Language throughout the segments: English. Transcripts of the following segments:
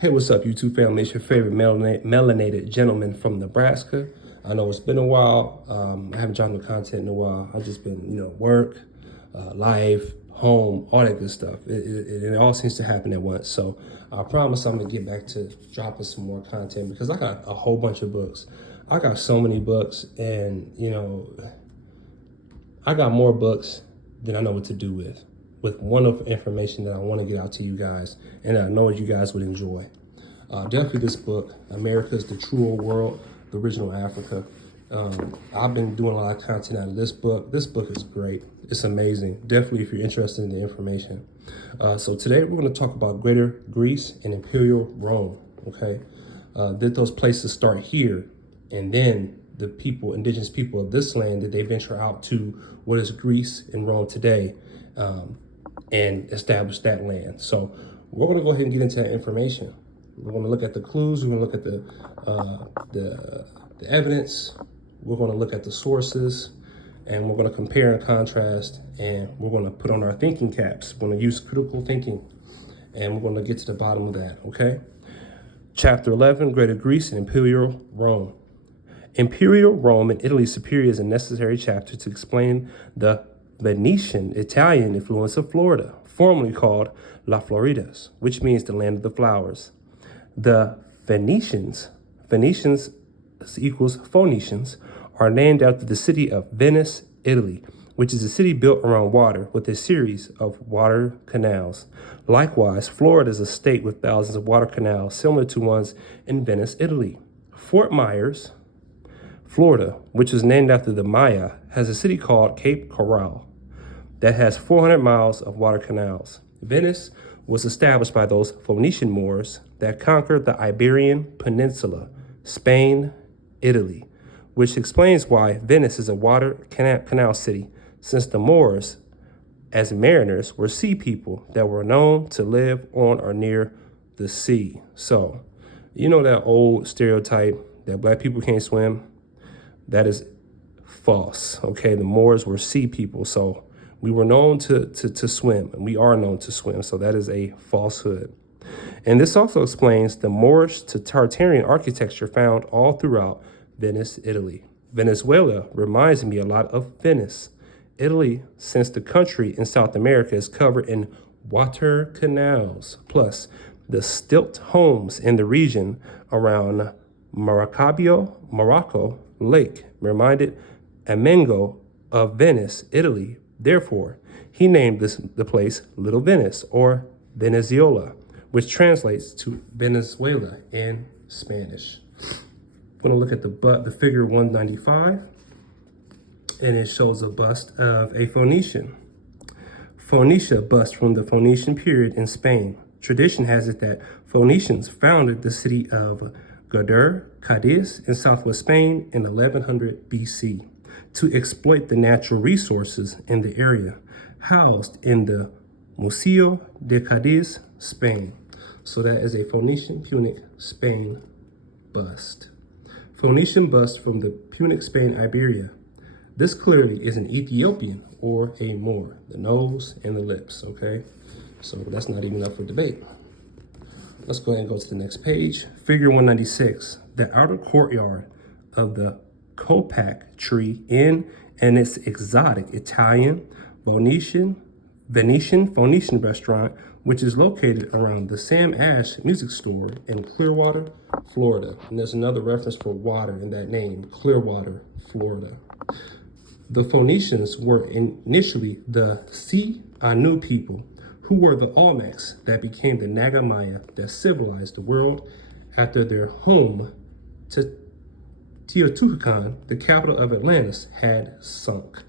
Hey, what's up, YouTube family? It's your favorite melanated gentleman from Nebraska. I know it's been a while. I haven't dropped no content in a while. I've just been, work, life, home, all that good stuff. It all seems to happen at once. So I promise I'm gonna get back to dropping some more content because I got a whole bunch of books. I got so many books, and I got more books than I know what to do with wonderful information that I want to get out to you guys, and I know you guys would enjoy. Definitely this book, America's the True Old World, the Original Africa. I've been doing a lot of content out of this book. This book is great. It's amazing. Definitely if you're interested in the information. So today we're going to talk about Greater Greece and Imperial Rome, okay? Did those places start here, and then the indigenous people of this land, did they venture out to what is Greece and Rome today, and establish that land? So we're going to go ahead and get into that information. We're going to look at the clues. We're going to look at the evidence. We're going to look at the sources, and we're going to compare and contrast, and we're going to put on our thinking caps. We're going to use critical thinking, and we're going to get to the bottom of that, okay? Chapter 11, Greater Greece and Imperial Rome. Imperial Rome and Italy's superior is a necessary chapter to explain the Venetian Italian influence of Florida, formerly called La Floridas, which means the land of the flowers. The Phoenicians equals Phoenicians, are named after the city of Venice, Italy, which is a city built around water with a series of water canals. Likewise, Florida is a state with thousands of water canals similar to ones in Venice, Italy. Fort Myers, Florida, which is named after the Maya, has a city called Cape Coral that has 400 miles of water canals. Venice was established by those Phoenician Moors that conquered the Iberian Peninsula, Spain, Italy, which explains why Venice is a water canal city, since the Moors, as mariners, were sea people that were known to live on or near the sea. So, you know that old stereotype that black people can't swim? That is false, okay? The Moors were sea people, so we were known to swim, and we are known to swim, so that is a falsehood. And this also explains the Moorish to Tartarian architecture found all throughout Venice, Italy. Venezuela reminds me a lot of Venice, Italy, since the country in South America is covered in water canals. Plus, the stilt homes in the region around Morocco Lake reminded Amengo of Venice, Italy. Therefore, he named the place Little Venice, or Venezuela, which translates to Venezuela in Spanish. I'm going to look at the figure 195, and it shows a bust of a Phoenician. Phoenicia bust from the Phoenician period in Spain. Tradition has it that Phoenicians founded the city of Cadiz in southwest Spain in 1100 BC to exploit the natural resources in the area, housed in the Museo de Cadiz, Spain. So that is a Phoenician Punic Spain bust. Phoenician bust from the Punic Spain, Iberia. This clearly is an Ethiopian or a Moor, the nose and the lips, okay? So that's not even up for debate. Let's go ahead and go to the next page. Figure 196, the outer courtyard of the Copac tree in and its exotic Italian, Venetian restaurant, which is located around the Sam Ash Music Store in Clearwater, Florida. And there's another reference for water in that name, Clearwater, Florida. The Phoenicians were initially the Si-Anu people, who were the Olmecs that became the Nagamaya that civilized the world after their home to Teotihuacan, the capital of Atlantis, had sunk.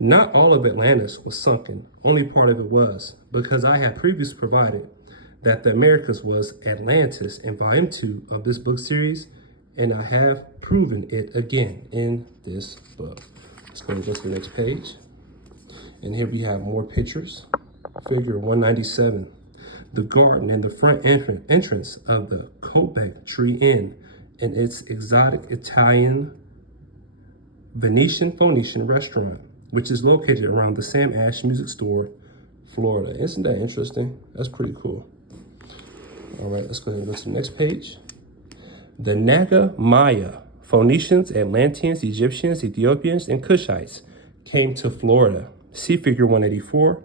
Not all of Atlantis was sunken, only part of it was, because I had previously provided that the Americas was Atlantis in volume 2 of this book series, and I have proven it again in this book. Let's go to the next page. And here we have more pictures. Figure 197, the garden and the front entrance of the Copac Tree Inn and its exotic Italian Phoenician restaurant, which is located around the Sam Ash Music Store, Florida. Isn't that interesting? That's pretty cool. All right, let's go ahead and go to the next page. The Naga Maya, Phoenicians, Atlanteans, Egyptians, Ethiopians, and Cushites came to Florida. See figure 184.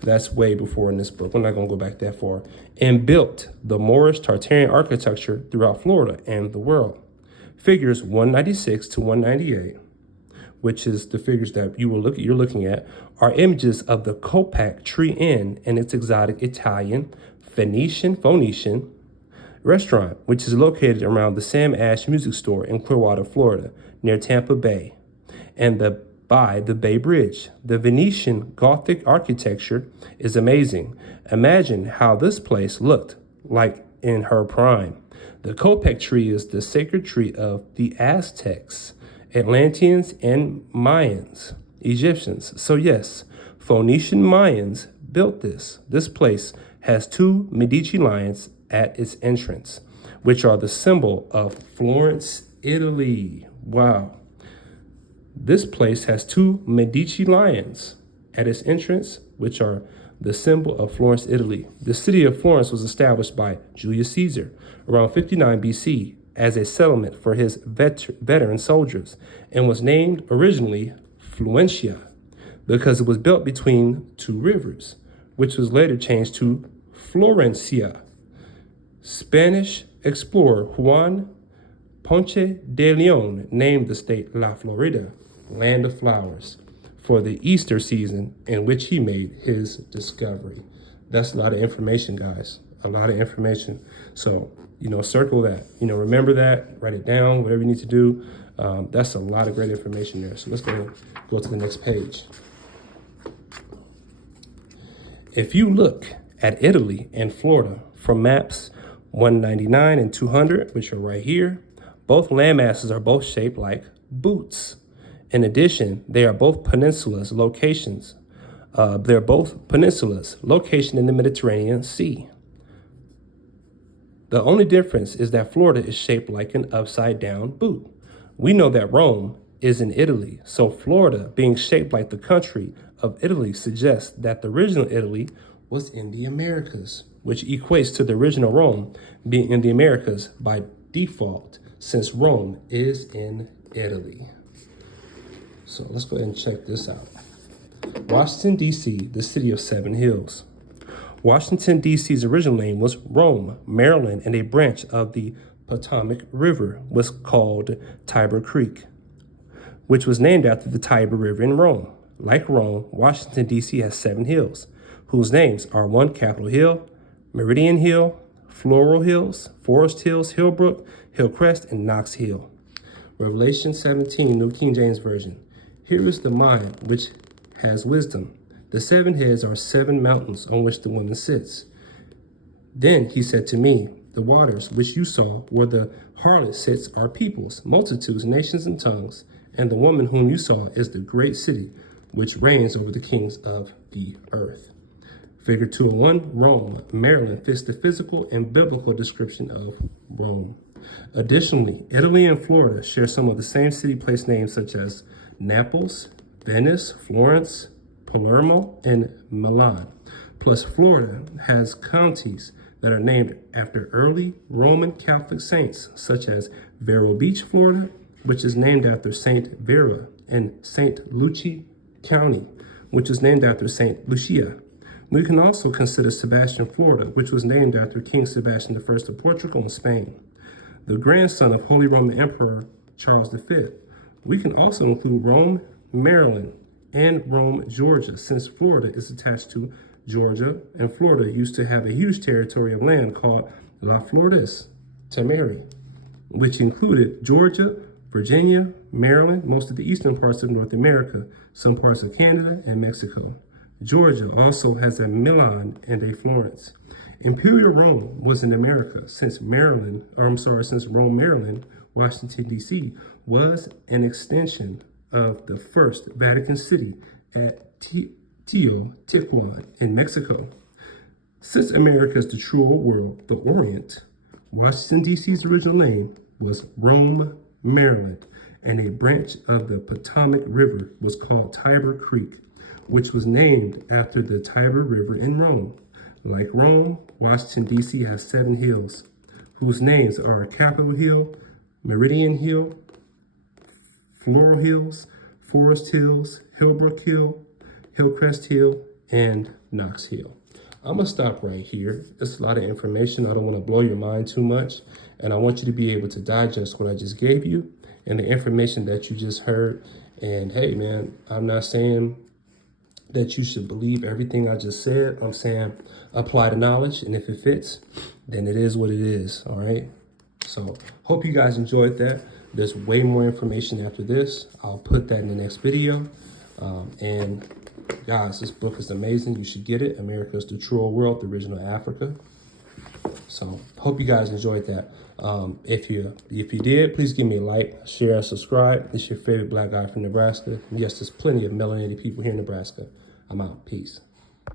That's way before in this book. We're not going to go back that far. And built the Moorish Tartarian architecture throughout Florida and the world. Figures 196 to 198, which is the figures that you're looking at, are images of the Copac Tree Inn and its exotic Italian, Phoenician restaurant, which is located around the Sam Ash Music Store in Clearwater, Florida, near Tampa Bay, and by the Bay Bridge. The Venetian Gothic architecture is amazing. Imagine how this place looked like in her prime. The Copac tree is the sacred tree of the Aztecs, Atlanteans, and Mayans, Egyptians. So yes, Phoenician Mayans built this. This place has two Medici lions at its entrance, which are the symbol of Florence, Italy. Wow. This place has two Medici lions at its entrance, which are the symbol of Florence, Italy. The city of Florence was established by Julius Caesar around 59 BC as a settlement for his veteran soldiers and was named originally Fluentia because it was built between two rivers, which was later changed to Florencia. Spanish explorer Juan Ponce de Leon named the state La Florida, land of flowers, for the Easter season in which he made his discovery. That's a lot of information, guys, a lot of information. So, circle that, remember that, write it down, whatever you need to do. That's a lot of great information there. So let's go to the next page. If you look at Italy and Florida from maps 199 and 200, which are right here, both landmasses are both shaped like boots. In addition, they are both peninsulas locations. They're both peninsulas location in the Mediterranean Sea. The only difference is that Florida is shaped like an upside down boot. We know that Rome is in Italy, so Florida being shaped like the country of Italy suggests that the original Italy was in the Americas, which equates to the original Rome being in the Americas by default, since Rome is in Italy. So let's go ahead and check this out. Washington, D.C., the city of seven hills. Washington, D.C.'s original name was Rome, Maryland, and a branch of the Potomac River was called Tiber Creek, which was named after the Tiber River in Rome. Like Rome, Washington, D.C. has seven hills, whose names are one Capitol Hill, Meridian Hill, Floral Hills, Forest Hills, Hillbrook, Hillcrest, and Knox Hill. Revelation 17, New King James Version. Here is the mind which has wisdom. The seven heads are seven mountains on which the woman sits. Then he said to me, the waters which you saw where the harlot sits are peoples, multitudes, nations, and tongues. And the woman whom you saw is the great city, which reigns over the kings of the earth. Figure 201, Rome, Maryland, fits the physical and biblical description of Rome. Additionally, Italy and Florida share some of the same city-place names such as Naples, Venice, Florence, Palermo, and Milan. Plus, Florida has counties that are named after early Roman Catholic saints, such as Vero Beach, Florida, which is named after Saint Vera, and Saint Lucie County, which is named after Saint Lucia. We can also consider Sebastian, Florida, which was named after King Sebastian I of Portugal and Spain, the grandson of Holy Roman Emperor Charles V. We can also include Rome, Maryland, and Rome, Georgia, since Florida is attached to Georgia, and Florida used to have a huge territory of land called La Flores Tamari, which included Georgia, Virginia, Maryland, most of the eastern parts of North America, some parts of Canada, and Mexico. Georgia also has a Milan and a Florence. Imperial Rome was in America since Rome, Maryland, Washington, D.C. was an extension of the first Vatican City at Teotihuacan in Mexico. Since America is the true old world, the Orient, Washington, D.C.'s original name was Rome, Maryland, and a branch of the Potomac River was called Tiber Creek, which was named after the Tiber River in Rome. Like Rome, Washington, D.C. has 7 hills, whose names are Capitol Hill, Meridian Hill, Floral Hills, Forest Hills, Hillbrook Hill, Hillcrest Hill, and Knox Hill. I'm gonna stop right here. There's a lot of information. I don't want to blow your mind too much, and I want you to be able to digest what I just gave you and the information that you just heard. And hey, man, I'm not saying that you should believe everything I just said. I'm saying apply the knowledge, and if it fits, then it is what it is, all right? So hope you guys enjoyed that. There's way more information after this. I'll put that in the next video. And guys, this book is amazing. You should get it. America's the True Old World, the Original Africa. So hope you guys enjoyed that. If you did, please give me a like, share, and subscribe. It's your favorite black guy from Nebraska. And yes, there's plenty of melanated people here in Nebraska. I'm out. Peace.